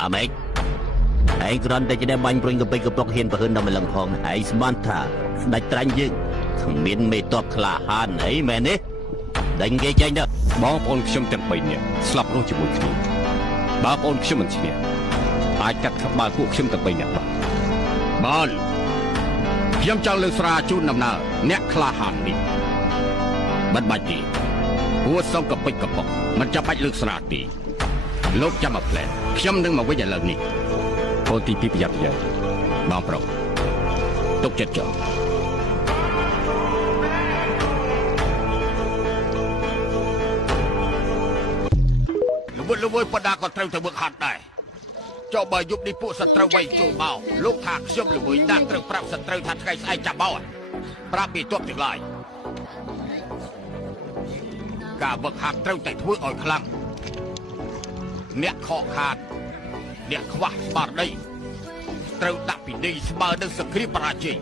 អាម៉េចឯងគ្រាន់តែជាបាញ់ព្រុញកពេកកប៉ុកហ៊ានប្រហិនដល់ម្លឹងផងឯងស្មានថាស្ដេចត្រាញ់យើងគ្មានមេតបក្លាហានអីមែនទេដេញគេចេញទៅបងប្អូនខ្ញុំទាំង3នាក់ស្លាប់រស់ជាមួយគ្នាបើបងប្អូនខ្ញុំមិនឈ្នះអាចកាត់ក្បាលពួកខ្ញុំទាំង3នាក់បានខ្ញុំចង់លើកស្រាជូនដំណើរអ្នកក្លាហាននេះមិនបាច់ទេព្រោះសុំកពេចកប៉ុកមិនចាំបាច់លើកស្រាទេលោកចាំមកផ្លែខ្ញុំនឹងមកវិញឥឡូវនេះពោលទី2ប្រយ័ត្នប្រយែងបងប្រុសទុកចិត្តចុះល្វើយបដាក៏ត្រូវទៅវឹកហាត់ដែរចុះបើយប់នេះពួកសត្រូវវៃចូលមកលោកថាខ្ញុំល្វើយណាស់ត្រូវប្រាប់សត្រូវថាថ្ងៃស្អែកចាំបោប្រាប់ពីទ័ពទាំងឡាយការវឹកហាត់ត្រូវតែធ្វើឲ្យខ្លាំងអ្នកខកខានអ្នកខ្វះស្មារតីត្រូវដាក់ពិន័យស្មើនឹងសង្គ្រាមបរាជ័យ